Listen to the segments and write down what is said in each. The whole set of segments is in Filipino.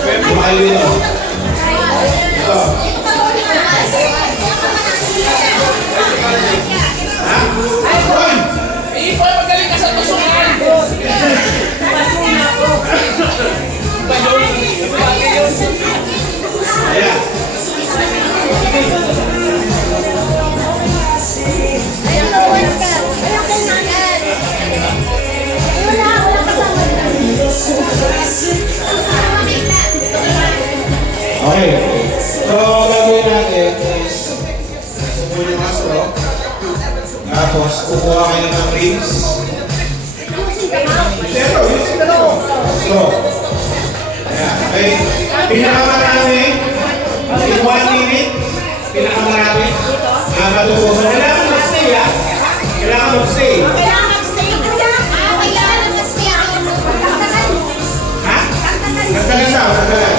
Kumain ito. Ito. Ha? Hoy! Ipoy, magaling ka sa tusukan! Ayan. Okay. So, gagawin natin is subuhin yung mga straw. Tapos, kukuha kayo ng rings. Pero, yung straw. Straw. Ayan. Okay. Pinakamarami. In 1 minute. Pinakamarami. Matutunan. Kailangan mag-stay, ha? Kailangan mag-stay. Ha? Nagtagan daw, nagtagan.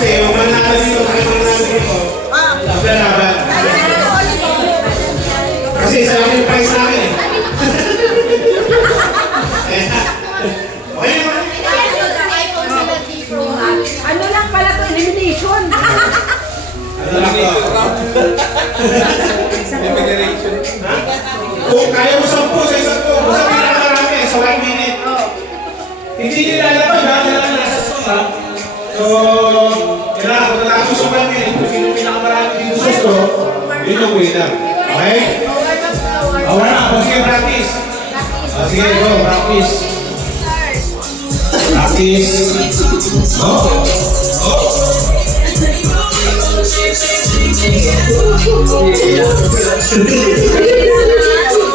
Kasi yung manalo dito, maglalaban. Kasi isa lang yung price namin. Okay naman. Ano lang pala ito, elimination. Ano lang ito? Kung kaya mo 10 sa isang po, basta pinakamarami sa 1 minute. Hindi nila lalabas, kailangan nasa store, ha? So, kailangan pagkatapos sa 1 minute, kung sino pinakamarami dito sa store, yun yung winner. Okay? Wala na, sige, practice. Sige, go, practice. Practice.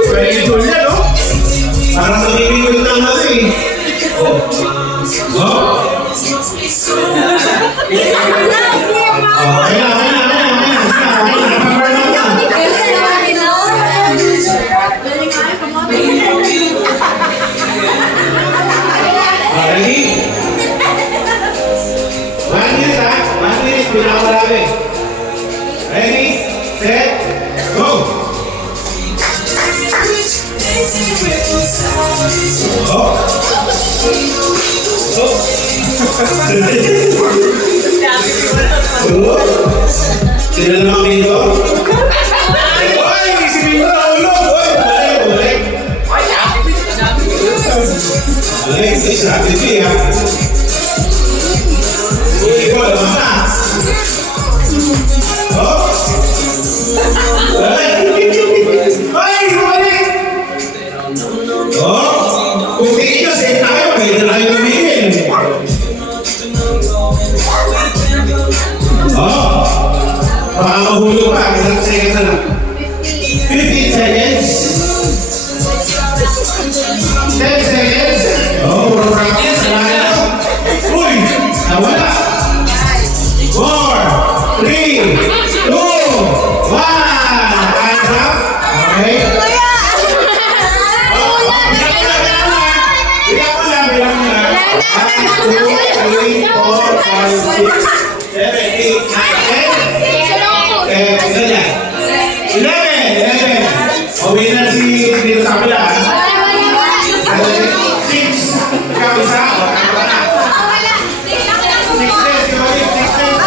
Pwede ito niya, no? Parang sa bibig ng tama ito, eh. Ready? 1 minute, ha? 1 minute, pinakamarami. Ready, set, go! Sila naman dito? Oy! Isipin mo na ulo! Oy! Balik! Balik! Balik! Strategy, ha? Sige po, naman na! Oh! Balik! Oy! Balik! Oh! Kung tingin nyo, set tayo, pwede na kayo tumingin. Oh! Baka mahulog pa, isang seconds na lang. 15 seconds. 10 seconds. Oh, puro practice. Uy! Nawala. 4, 3, 2, 1. Hands up. Okay. Bilang mo lang. 1, 2, 3, 4, 5, 6, 7, 8, 9, 10. Ilan yan? 11! O, winner si dito sa kapila. 6. Ikaw isa. O, ano ka na? 6 days. Ikaw ulit. 6 days.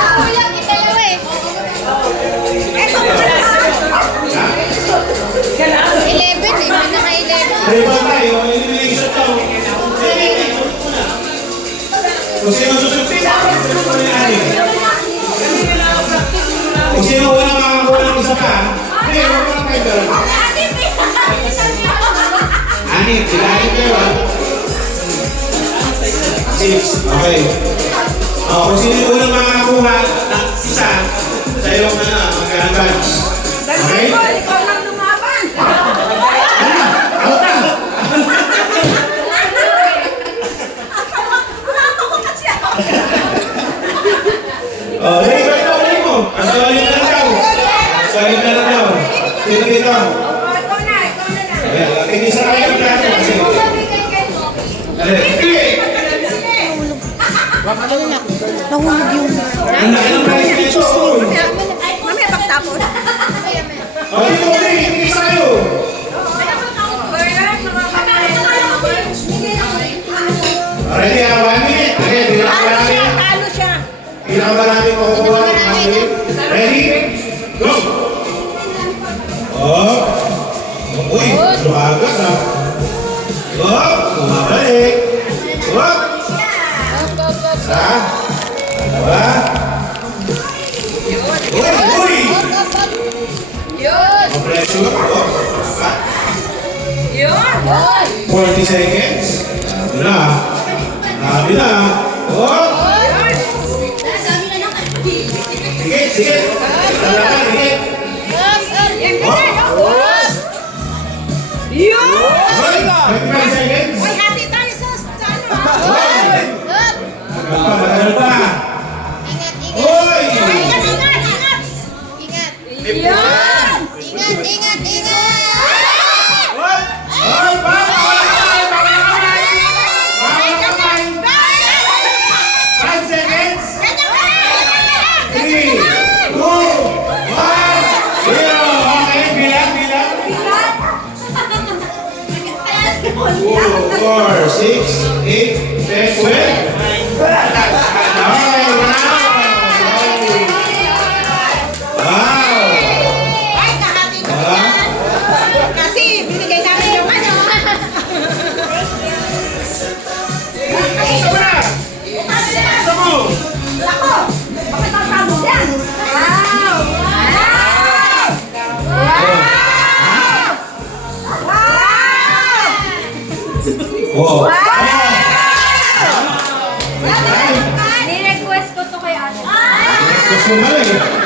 3 ba tayo? Elimination daw. Kung sino susunod, kung sino unang makakuha ng isa pa, hindi, huwag mo lang kayo gano'n. Anip, sila kayo, ha? 6, okay. Kung sino unang makakuha ng isa, sa'yo ka na, mag-advance. Okay? Ikaw lang lumaban. Out na! Ready ba ito? Ready mo? Asalin na lang daw. Asalin na lang daw. Sino dito? Ikaw na. Ayan, tingin sa kayo ng plato. Sige. Nahulog yung... Ang laki ng price nito. Mamaya pagtapon. O, dito ko rin, itigis tayo. Ready, 1 minute. Okay, pinakamarami. Talo siya. Pinakamarami ko kukuha. Ready? Go! Oh! Uy, lumagas ha. Oh, bumabalik. Oh! Isa. Dalawa. Uy! Yun. No pressure. Oh. Yun. 40 seconds. Dami na. Dami na. Oh! Sige, sige. Dalawa, sige. Yun. Hoy! 25 seconds. Uy, hati tayo sa ano. Hoy! Matagal pa. Hoy! Ingat, ingat, ingat. Yun. Hoy! Hoy! Bawal kamay! Bawal kamay! Bawal kamay! 5 seconds. 3, 2, 1, 0. Okay, bilang, bilang. 4, 6, 8, 10, 12. Okay, wow! Ay, kahati ko yan. Kasi binigay namin yung ano. Isa mo na! Isa mo! Ako, bakit ang tabo yan? Wow! Wow! Oh! Ni-request ko to kay Ate. Gusto mo na eh.